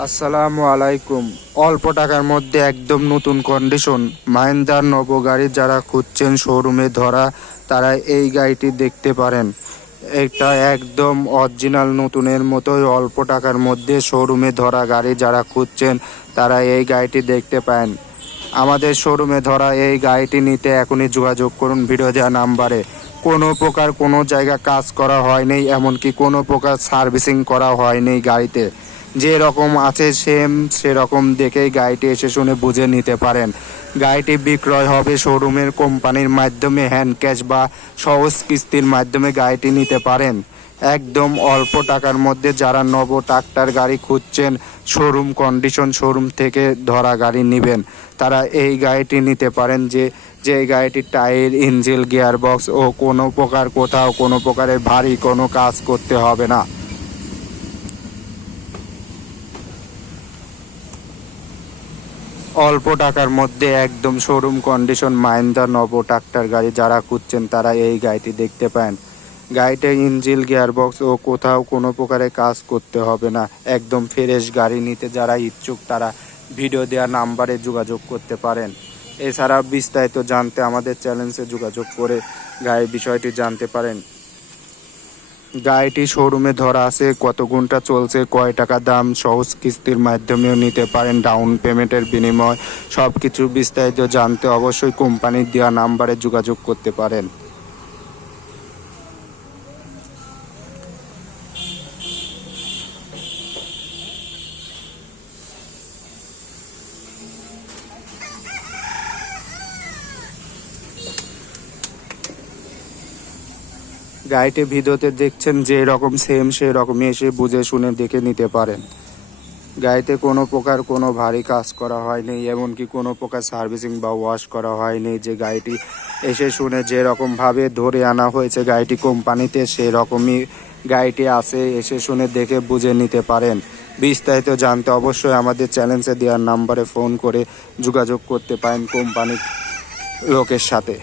আসসালামু আলাইকুম। অল্প টাকার মধ্যে একদম নতুন কন্ডিশন মাহিন্দ্রার নবো গাড়ি যারা খুঁজছেন শোরুমে ধরা, তারা এই গাড়িটি দেখতে পারেন। এটা একদম অরিজিনাল নতুনের মতোই অল্প টাকার মধ্যে শোরুমে ধরা গাড়ি যারা খুঁজছেন তারা এই গাড়িটি দেখতে পান। আমাদের শোরুমে ধরা এই গাড়িটি নিতে এখনই যোগাযোগ করুন ভিডিও দেওয়া নাম্বারে। কোনো প্রকার কোনো জায়গা কাজ করা হয়নি, এমনকি কোনো প্রকার সার্ভিসিং করা হয়নি। গাড়িতে যে রকম আছে সেরকম দেখেই গাড়িটি এসে শুনে বুঝে নিতে পারেন। গাড়িটি বিক্রয় হবে শোরুমের কোম্পানির মাধ্যমে, হ্যান্ড ক্যাশ বা সহজ কিস্তির মাধ্যমে গাড়িটি নিতে পারেন। একদম অল্প টাকার মধ্যে যারা নব ট্রাক্টর গাড়ি খুঁজছেন, শোরুম কন্ডিশন শোরুম থেকে ধরা গাড়ি নেবেন, তারা এই গাড়িটি নিতে পারেন। যে গাড়িটির টায়ার, ইঞ্জিন, গিয়ারবক্স ও কোনো প্রকার কোথাও কোনো প্রকারের ভারী কোনো কাজ করতে হবে না। অল্প টাকার মধ্যে একদম শোরুম কন্ডিশন মাহিন্দ্রা নবো ট্রাক্টর গাড়ি যারা খুঁজছেন তারা এই গাড়িটি দেখতে পান। গাড়িটার ইঞ্জিন, গিয়ারবক্স ও কোথাও কোনো প্রকারের কাজ করতে হবে না। একদম ফ্রেশ গাড়ি নিতে যারা ইচ্ছুক তারা ভিডিও দেওয়া নাম্বারে যোগাযোগ করতে পারেন। এছাড়া বিস্তারিত জানতে আমাদের চ্যানেলে যোগাযোগ করে গাড়ির বিষয়টি জানতে পারেন। গাড়িটি শোরুমে ধরা আছে, কত ঘন্টা চলছে, কয় টাকা দাম, সহজ কিস্তির মাধ্যমেও নিতে পারেন ডাউন পেমেন্টের বিনিময়। সব কিছু বিস্তারিত জানতে অবশ্যই কোম্পানির দেওয়া নাম্বারে যোগাযোগ করতে পারেন। গাড়িটি ভিডিওতে দেখছেন যে রকম সেম সেই রকমই এসে বুঝে শুনে দেখে নিতে পারেন। গাড়িতে কোনো প্রকার কোনো ভারী কাজ করা হয়নি, এমনকি কোনো প্রকার সার্ভিসিং বা ওয়াশ করা হয়নি। যে গাড়িটি এসে শুনে যে রকমভাবে ধরে আনা হয়েছে গাড়িটি কোম্পানিতে, সেরকমই গাড়িটি আছে, এসে শুনে দেখে বুঝে নিতে পারেন। বিস্তারিত জানতে অবশ্যই আমাদের চ্যানেলে দেওয়ার নাম্বারে ফোন করে যোগাযোগ করতে পারেন কোম্পানির লোকের সাথে।